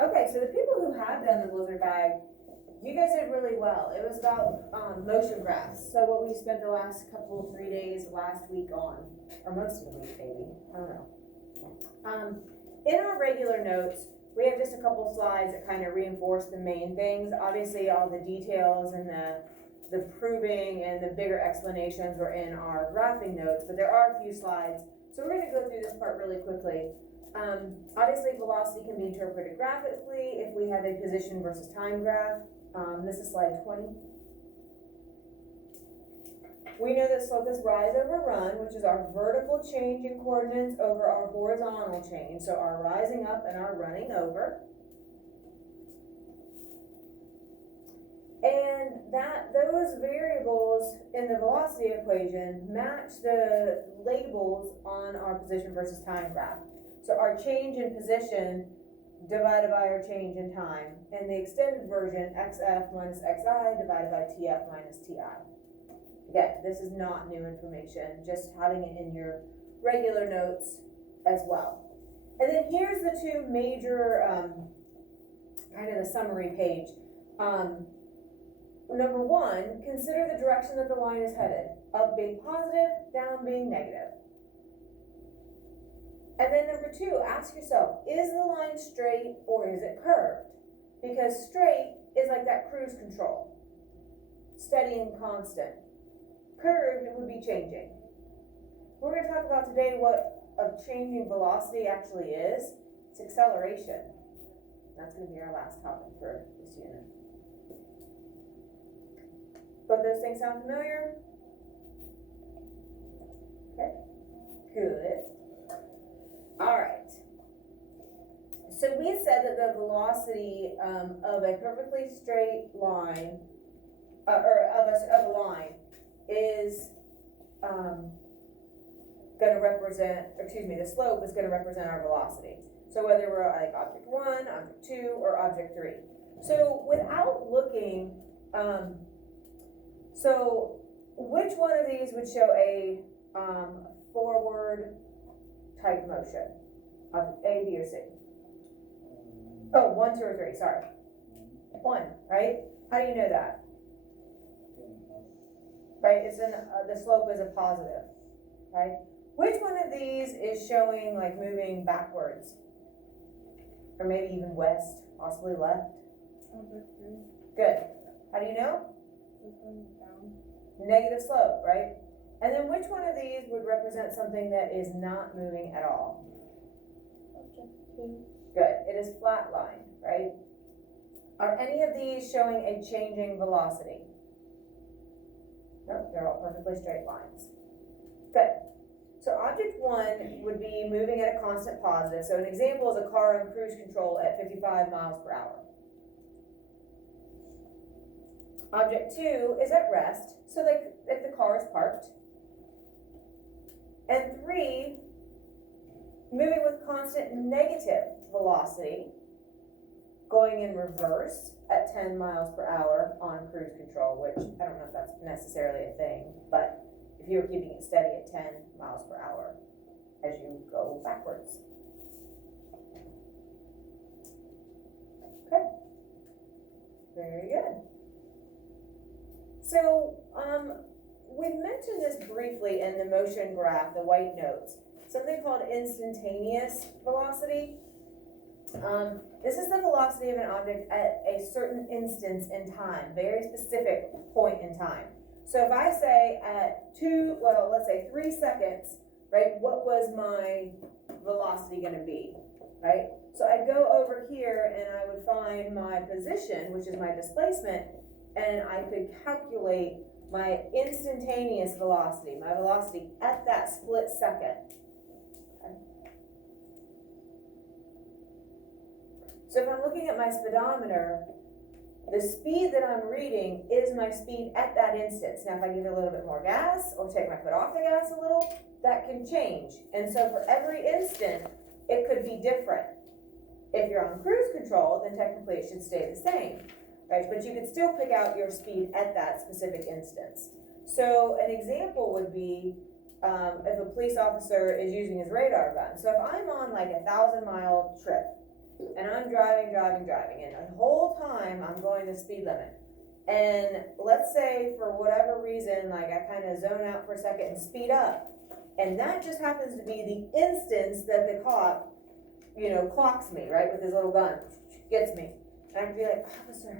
Okay, so the people who have done the blizzard bag, you guys did really well. It was about motion graphs. So what we spent the last 3 days last week on, or most of the week maybe, I don't know. In our regular notes, we have just a couple slides that kind of reinforce the main things. Obviously, all the details and the proving and the bigger explanations were in our graphing notes, but there are a few slides. So we're going to go through this part really quickly. Obviously, velocity can be interpreted graphically if we have a position versus time graph. This is slide 20. We know that slope is rise over run, which is our vertical change in coordinates over our horizontal change. So our rising up and our running over. And those variables in the velocity equation match the labels on our position versus time graph. So our change in position divided by our change in time, and the extended version, xf minus xi divided by tf minus ti. Again, this is not new information, just having it in your regular notes as well. And then here's the two major, kind of the summary page. Number one, consider the direction that the line is headed. Up being positive, down being negative. And then number two, ask yourself, is the line straight or is it curved? Because straight is like that cruise control, steady and constant. Curved would be changing. We're going to talk about today what a changing velocity actually is. It's acceleration. That's going to be our last topic for this unit. Both those things sound familiar? Okay, good. All right. So we said that the velocity of a perfectly straight line, or of a line, is going to represent, the slope is going to represent our velocity. So whether we're like object 1, object 2, or object 3. So without looking, so which one of these would show a forward type motion? Object A, B, or C? Oh, 1, 2, or 3, sorry. 1, right? How do you know that? Right, it's in, the slope is a positive, right? Which one of these is showing like moving backwards? Or maybe even west, possibly left? Good. How do you know? Negative slope, right? And then which one of these would represent something that is not moving at all? Good, it is flat line, right? Are any of these showing a changing velocity? Nope, they're all perfectly straight lines. Good. So object 1 would be moving at a constant positive. So an example is a car on cruise control at 55 miles per hour. Object 2 is at rest, so like if the car is parked. And 3, moving with constant negative velocity, going in reverse at 10 miles per hour on cruise control, which I don't know if that's necessarily a thing, but if you're keeping it steady at 10 miles per hour as you go backwards. Okay, very good. So, we've mentioned this briefly in the motion graph, the white notes, something called instantaneous velocity. This is the velocity of an object at a certain instance in time, very specific point in time. So if I say at 3 seconds, right, what was my velocity going to be, right? So I'd go over here and I would find my position, which is my displacement, and I could calculate my instantaneous velocity, my velocity at that split second. Okay. So if I'm looking at my speedometer, the speed that I'm reading is my speed at that instance. Now if I give it a little bit more gas or take my foot off the gas a little, that can change. And so for every instant, it could be different. If you're on cruise control, then technically it should stay the same, right? But you could still pick out your speed at that specific instance. So an example would be if a police officer is using his radar gun. So if I'm on like a 1,000-mile trip and I'm driving, and the whole time I'm going the speed limit. And let's say for whatever reason, like I kind of zone out for a second and speed up, and that just happens to be the instance that the cop, clocks me, right, with his little gun, gets me. And I can be like, officer,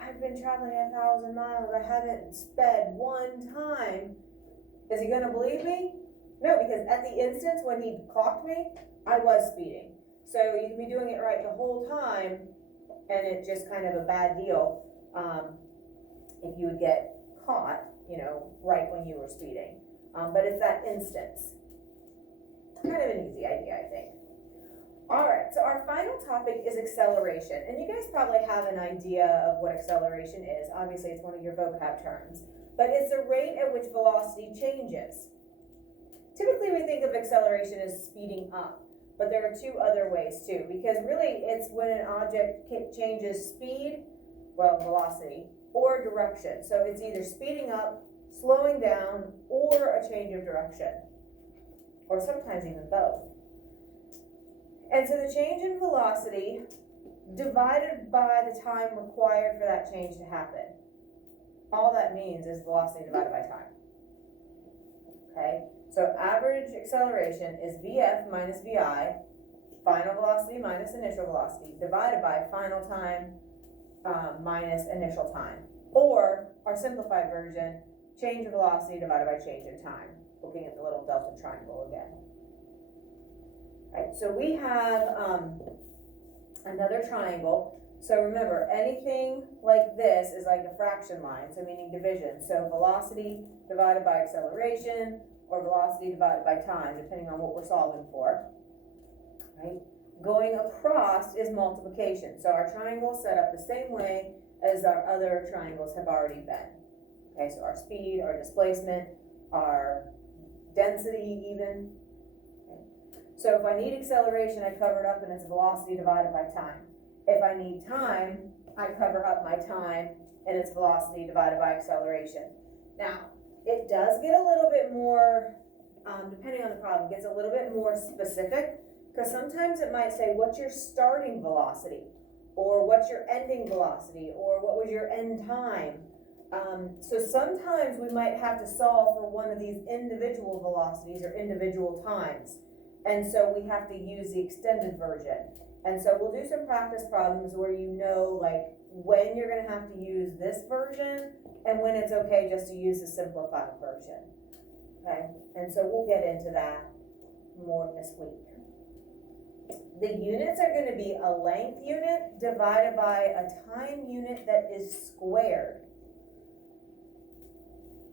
I've been traveling 1,000 miles, I haven't sped one time. Is he gonna believe me? No, because at the instance when he clocked me, I was speeding. So you can be doing it right the whole time, and it's just kind of a bad deal if you would get caught, right when you were speeding. But it's that instance. Kind of an easy idea, I think. All right, so our final topic is acceleration. And you guys probably have an idea of what acceleration is. Obviously, it's one of your vocab terms. But it's the rate at which velocity changes. Typically, we think of acceleration as speeding up. But there are two other ways too, because really it's when an object changes speed, velocity, or direction. So it's either speeding up, slowing down, or a change of direction, or sometimes even both. And so the change in velocity divided by the time required for that change to happen. All that means is velocity divided by time. Okay, so average acceleration is VF minus VI, final velocity minus initial velocity, divided by final time minus initial time. Or our simplified version, change of velocity divided by change in time. Looking at the little delta triangle again. Right, so we have another triangle. So remember, anything like this is like a fraction line, so meaning division. So velocity divided by acceleration, or velocity divided by time, depending on what we're solving for. Right? Going across is multiplication. So our triangle is set up the same way as our other triangles have already been. Okay, so our speed, our displacement, our density even. Okay. So if I need acceleration, I cover it up and it's velocity divided by time. If I need time, I cover up my time and it's velocity divided by acceleration. Now, it does get a little bit more, depending on the problem, gets a little bit more specific, because sometimes it might say, what's your starting velocity? Or what's your ending velocity? Or what was your end time? So sometimes we might have to solve for one of these individual velocities or individual times. And so we have to use the extended version. And so we'll do some practice problems where like when you're gonna have to use this version and when it's okay just to use the simplified version. Okay, and so we'll get into that more this week. The units are gonna be a length unit divided by a time unit that is squared.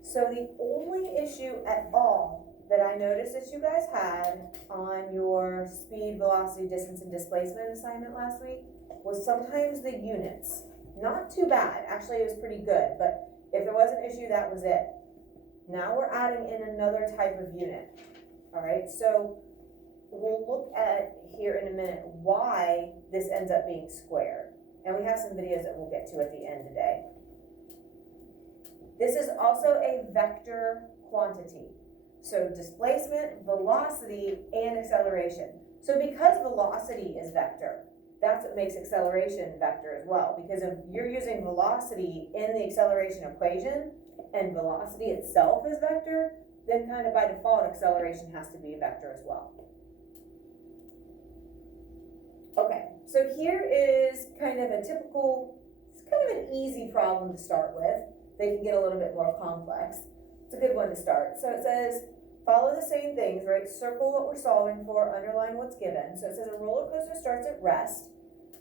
So the only issue at all that I noticed that you guys had on your speed, velocity, distance, and displacement assignment last week was sometimes the units. Not too bad, actually it was pretty good, but if there was an issue, that was it. Now we're adding in another type of unit, all right? So we'll look at here in a minute why this ends up being squared. And we have some videos that we'll get to at the end today. This is also a vector quantity. So displacement, velocity, and acceleration. So because velocity is vector, that's what makes acceleration vector as well. Because if you're using velocity in the acceleration equation and velocity itself is vector, then kind of by default acceleration has to be a vector as well. Okay, so here is kind of a typical, it's kind of an easy problem to start with. They can get a little bit more complex. It's a good one to start. So it says, follow the same things, right? Circle what we're solving for, underline what's given. So it says a roller coaster starts at rest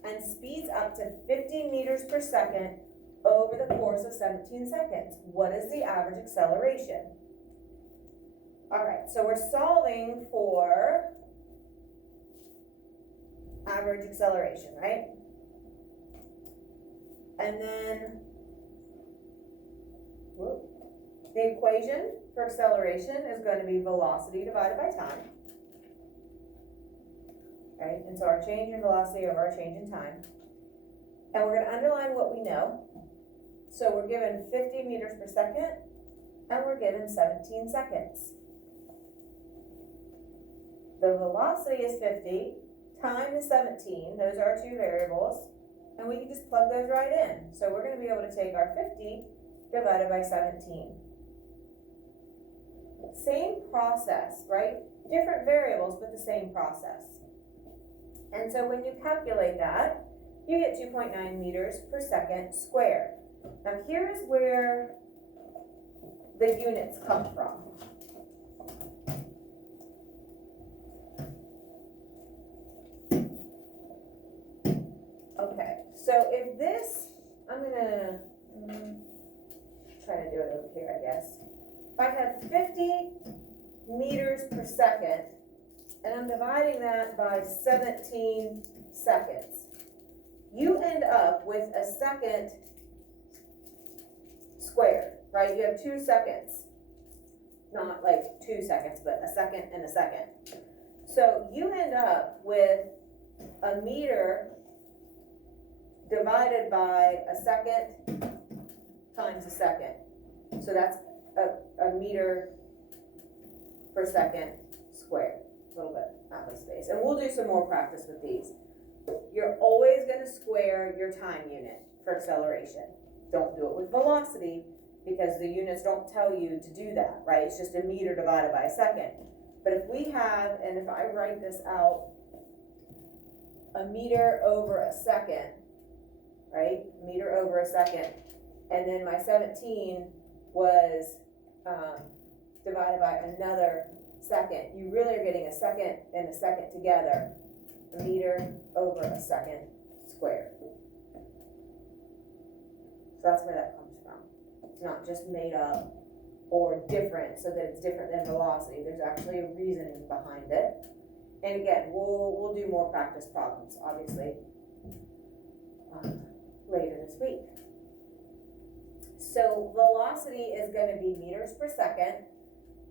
and speeds up to 50 meters per second over the course of 17 seconds. What is the average acceleration? All right, so we're solving for average acceleration, right? And then, the equation for acceleration is going to be velocity divided by time. Right? And so our change in velocity over our change in time. And we're going to underline what we know. So we're given 50 meters per second, and we're given 17 seconds. The velocity is 50, time is 17, those are our two variables, and we can just plug those right in. So we're gonna be able to take our 50 divided by 17. Same process, right? Different variables, but the same process. And so when you calculate that, you get 2.9 meters per second squared. Now here is where the units come from. Okay, so if this, I'm gonna try to do it over here, I guess. If I have 50 meters per second, and I'm dividing that by 17 seconds, you end up with a second squared, right? You have 2 seconds. Not like 2 seconds, but a second and a second. So you end up with a meter divided by a second times a second. So that's a meter per second squared. A little bit out of space. And we'll do some more practice with these. You're always going to square your time unit for acceleration. Don't do it with velocity because the units don't tell you to do that, right? It's just a meter divided by a second. But if we have, and if I write this out, a meter over a second, right? Meter over a second. And then my 17 was divided by another second. You really are getting a second and a second together. A meter over a second squared. So that's where that comes from. It's not just made up or different so that it's different than velocity. There's actually a reasoning behind it. And again, we'll do more practice problems, obviously, later this week. So velocity is going to be meters per second.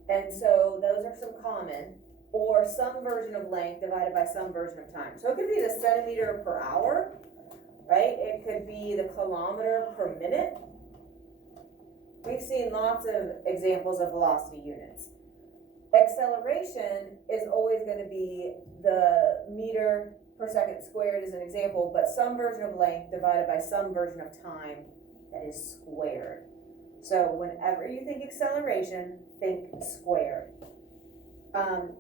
And so those are some common, or some version of length divided by some version of time. So it could be the centimeter per hour, right? It could be the kilometer per minute. We've seen lots of examples of velocity units. Acceleration is always going to be the meter per second squared as an example, but some version of length divided by some version of time that is squared. So whenever you think acceleration, think squared.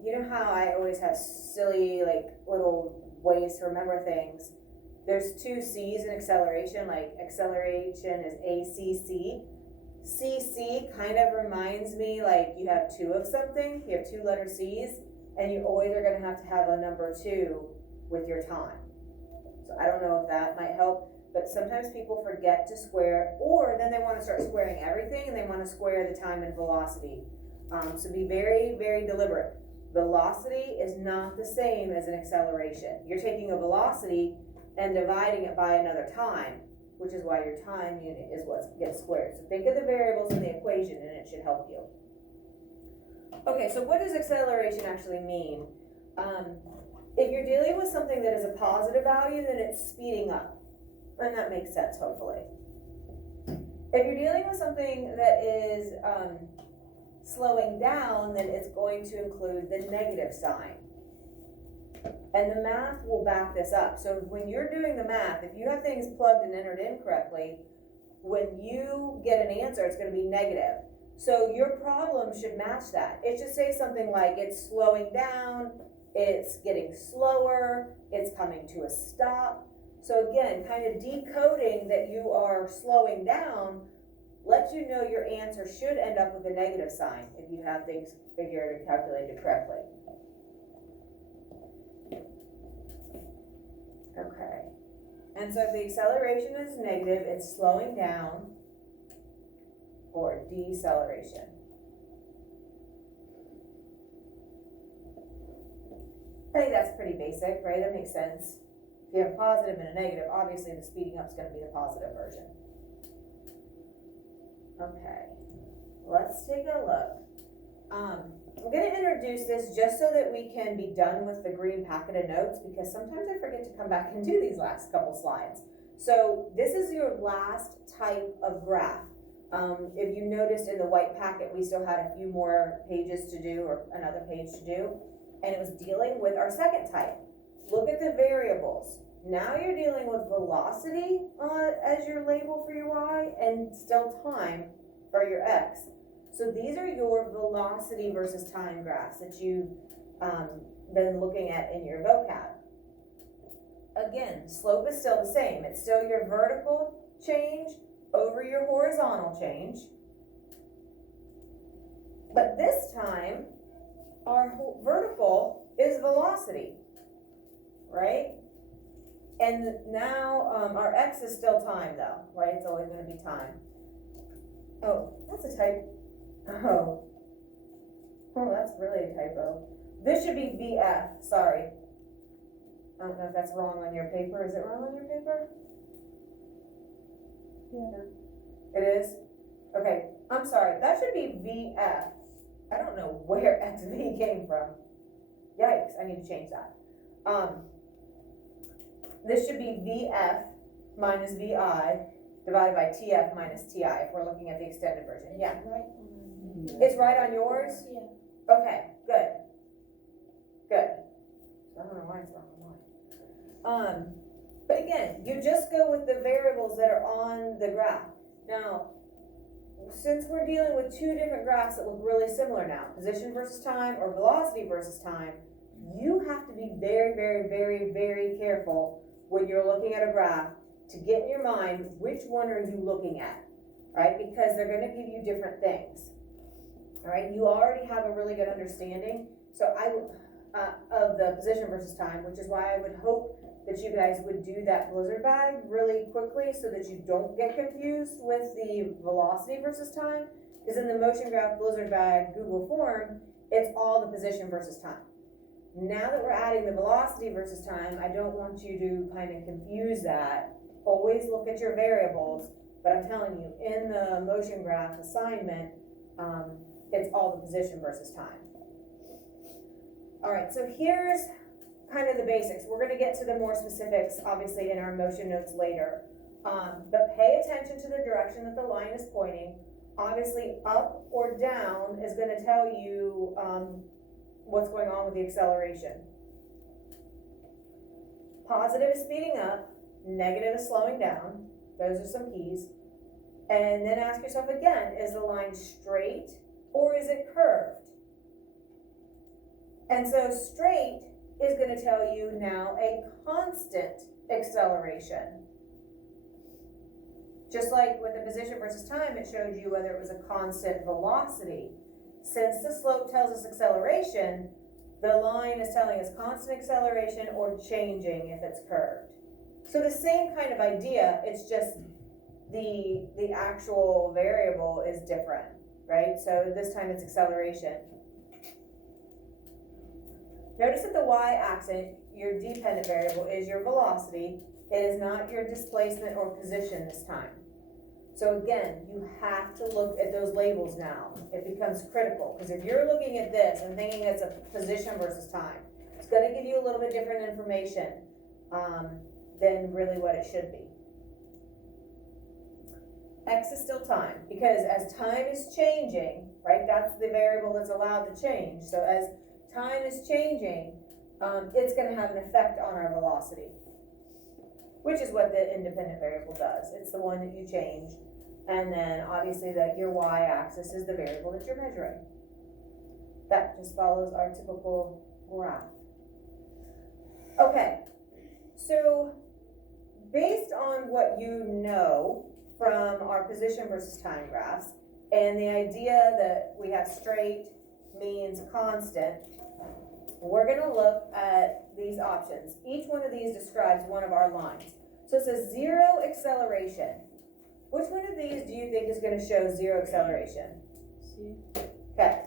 You know how I always have silly, like, little ways to remember things? There's 2 C's in acceleration, like acceleration is ACC. CC kind of reminds me like you have 2 of something, you have 2 letter C's, and you always are going to have a number 2 with your time. So I don't know if that might help, but sometimes people forget to square, or then they want to start squaring everything and they want to square the time and velocity. So be very, very deliberate. Velocity is not the same as an acceleration. You're taking a velocity and dividing it by another time, which is why your time unit is what gets squared. So think of the variables in the equation and it should help you. Okay, so what does acceleration actually mean? If you're dealing with something that is a positive value, then it's speeding up. And that makes sense, hopefully. If you're dealing with something that is slowing down, then it's going to include the negative sign. And the math will back this up. So when you're doing the math, if you have things plugged and entered in correctly, when you get an answer, it's going to be negative. So your problem should match that. It should say something like it's slowing down, it's getting slower, it's coming to a stop. So again, kind of decoding that you are slowing down lets you know your answer should end up with a negative sign if you have things figured and calculated correctly. Okay. And so if the acceleration is negative, it's slowing down or deceleration. I think that's pretty basic, right? That makes sense. If you have a positive and a negative, obviously the speeding up is going to be the positive version. Okay, let's take a look. I'm going to introduce this just so that we can be done with the green packet of notes, because sometimes I forget to come back and do these last couple slides. So this is your last type of graph. If you noticed in the white packet, we still had a few more pages to do, or another page to do, and it was dealing with our second type. look at the variables. Now you're dealing with velocity as your label for your y, and still time for your x. So these are your velocity versus time graphs that you've been looking at in your vocab. Again, slope is still the same. It's still your vertical change over your horizontal change. But this time, our vertical is velocity, right? And now our x is still time though, right? It's always going to be time. Oh, that's a type. Oh, that's really a typo. This should be VF, sorry. I don't know if that's wrong on your paper. Is it wrong on your paper? Yeah. It is? Okay, I'm sorry. That should be VF. I don't know where XV came from. Yikes, I need to change that. This should be VF minus VI divided by TF minus TI if we're looking at the extended version. Yeah. Right. It's right on yours? Yeah. Okay, good. Good. I don't know why it's wrong on mine. But again, you just go with the variables that are on the graph. Now, since we're dealing with two different graphs that look really similar now, position versus time or velocity versus time, you have to be very, very, very, very careful when you're looking at a graph to get in your mind which one are you looking at, right? Because they're going to give you different things. All right, you already have a really good understanding. So of the position versus time, which is why I would hope that you guys would do that blizzard bag really quickly so that you don't get confused with the velocity versus time. Because in the motion graph blizzard bag Google form, it's all the position versus time. Now that we're adding the velocity versus time, I don't want you to kind of confuse that. Always look at your variables, but I'm telling you, in the motion graph assignment, it's all the position versus time. All right, so here's kind of the basics. We're going to get to the more specifics, obviously, in our motion notes later. But pay attention to the direction that the line is pointing. Obviously, up or down is going to tell you what's going on with the acceleration. Positive is speeding up, negative is slowing down. Those are some keys. And then ask yourself again, is the line straight or is it curved? And so straight is going to tell you now a constant acceleration. Just like with the position versus time, it showed you whether it was a constant velocity. Since the slope tells us acceleration, the line is telling us constant acceleration or changing if it's curved. So the same kind of idea, it's just the actual variable is different, right? So this time it's acceleration. Notice that the y-axis, your dependent variable, is your velocity. It is not your displacement or position this time. So again, you have to look at those labels now. It becomes critical, because if you're looking at this and thinking it's a position versus time, it's going to give you a little bit different information than really what it should be. X is still time, because as time is changing, right, that's the variable that's allowed to change. So as time is changing, it's going to have an effect on our velocity, which is what the independent variable does. It's the one that you change, and then obviously that your y-axis is the variable that you're measuring. That just follows our typical graph. Okay, so based on what you know from our position versus time graphs, and the idea that we have straight means constant, we're going to look at these options. Each one of these describes one of our lines. So it says zero acceleration. Which one of these do you think is going to show zero acceleration? C. Okay.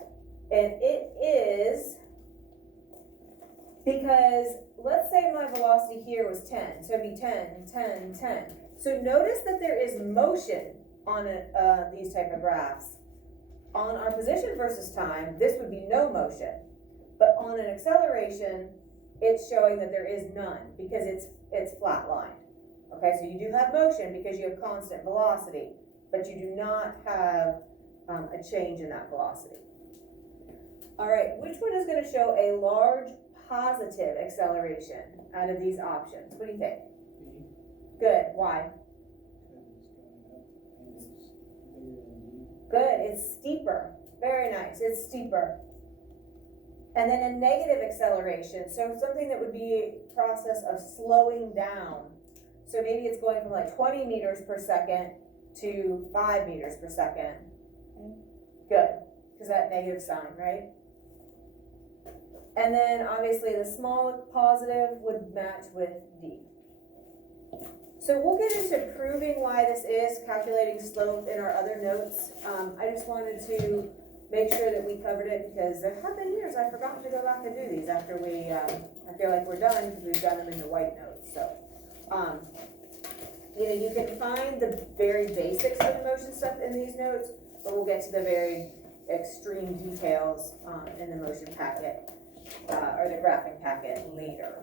And it is because, let's say my velocity here was 10. So it'd be 10, 10, 10. So notice that there is motion on these type of graphs. On our position versus time, this would be no motion. But on an acceleration, it's showing that there is none because it's flatlined. Okay, so you do have motion because you have constant velocity, but you do not have a change in that velocity. All right, which one is going to show a large positive acceleration? out of these options? What do you think? B, Good, why? because it's going up and it's bigger than D. Good, it's steeper. Very nice, it's steeper. And then a negative acceleration, so something that would be a process of slowing down. So maybe it's going from like 20 meters per second to 5 meters per second. Good, because that negative sign, right? And then obviously the small positive would match with D. So we'll get into proving why this is, calculating slope in our other notes. I just wanted to make sure that we covered it because there have been years I've forgotten to go back and do these after we, I feel like we're done because we've done them in the white notes, so. You know, you can find the very basics of the motion stuff in these notes, but we'll get to the very extreme details, in the motion packet, or the graphing packet later.